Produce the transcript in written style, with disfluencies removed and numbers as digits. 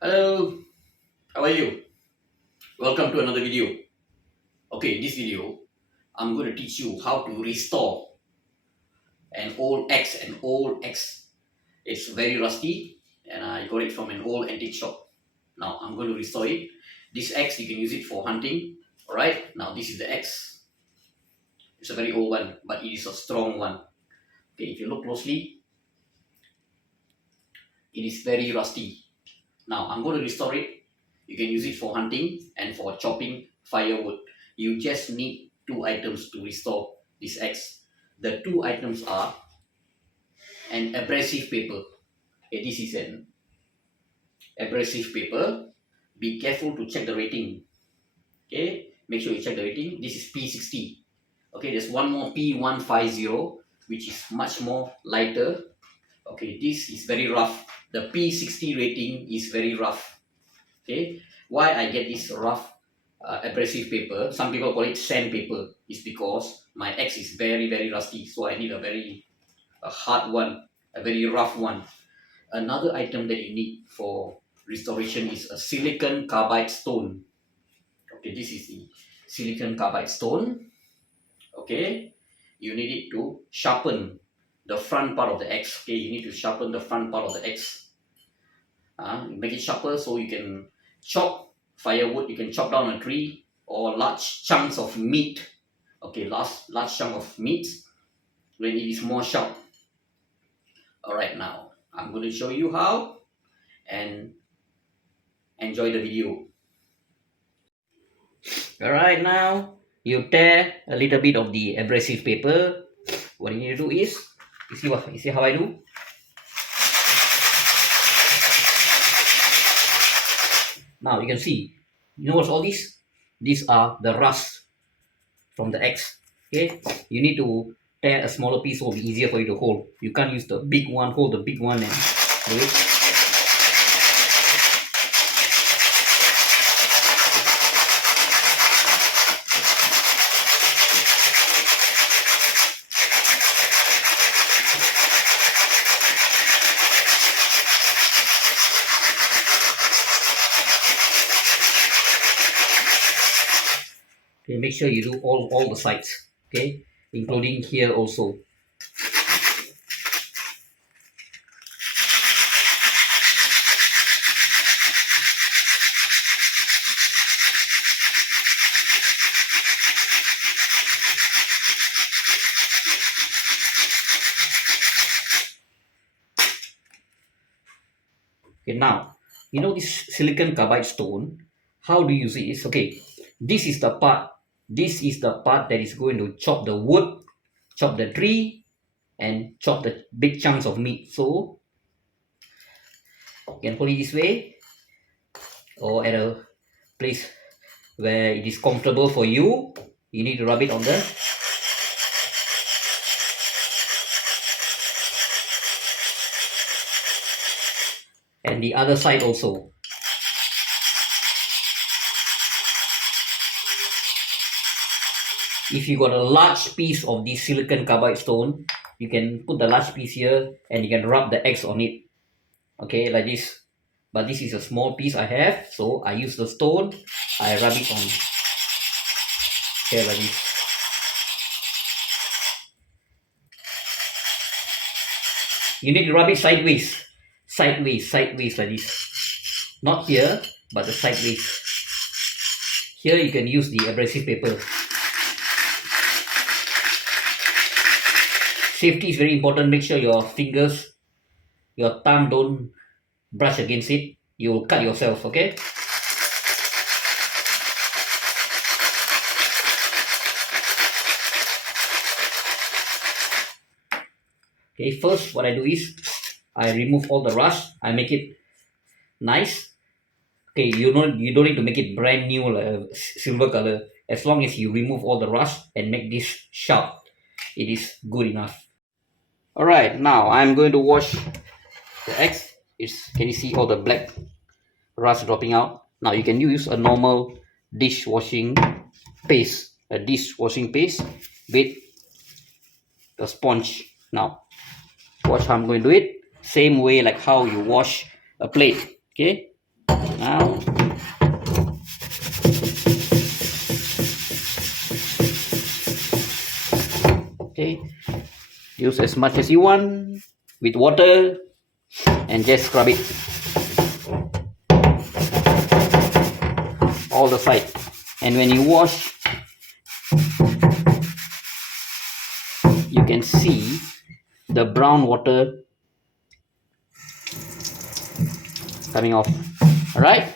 Hello, how are you? Welcome to another video. Okay, this video, I'm going to teach you how to restore an old X. It's very rusty and I got it from an old antique shop. Now, I'm going to restore it. This X, you can use it for hunting. Alright, now this is the X. It's a very old one, but it is a strong one. Okay, if you look closely, it is very rusty. Now, I'm going to restore it. You can use it for hunting and for chopping firewood. You just need two items to restore this X. The two items are an abrasive paper. Okay, this is an abrasive paper. Be careful to check the rating. Okay, make sure you check the rating. This is P60. Okay, there's one more P150, which is much more lighter. Okay, this is very rough. The P60 rating is very rough. Okay, why I get this rough abrasive paper, some people call it sandpaper, is because my X is very rusty, so I need a hard one, a very rough one. Another item that you need for restoration is a silicon carbide stone. Okay, this is the silicon carbide stone. Okay, you need it to sharpen the front part of the X. Okay, you need to sharpen the front part of the X. Make it sharper so you can chop firewood, you can chop down a tree, or large chunks of meat. Okay, large chunk of meat when it is more sharp. Alright, now I'm going to show you how, and enjoy the video. Alright, now you tear a little bit of the abrasive paper. What you need to do is, you see how I do? Now you can see, you know what's all this? These are the rust from the X. Okay, you need to tear a smaller piece so it'll be easier for you to hold. You can't use the big one, hold the big one and do it. Okay, make sure you do all the sides, okay, including here also. Okay, now you know this silicon carbide stone, how do you use it? Okay, this is the part that is going to chop the wood, chop the tree, and chop the big chunks of meat. So you can hold it this way, or at a place where it is comfortable for you. You need to rub it on the and the other side also. If you got a large piece of this silicon carbide stone, you can put the large piece here and you can rub the X on it. Okay, like this. But this is a small piece I have, so I use the stone, I rub it on here like this. You need to rub it sideways like this. Not here, but the sideways. Here you can use the abrasive paper. Safety is very important. Make sure your fingers, your thumb don't brush against it. You will cut yourself, okay? Okay, first what I do is I remove all the rust. I make it nice. Okay, you don't need to make it brand new silver color. As long as you remove all the rust and make this sharp, it is good enough. Alright, now I'm going to wash the X. Can you see all the black rust dropping out? Now you can use a normal dishwashing paste, with a sponge. Now watch how I'm going to do it. Same way like how you wash a plate. Okay, Now, okay, use as much as you want with water and just scrub it all the side. And when you wash, you can see the brown water coming off. All right.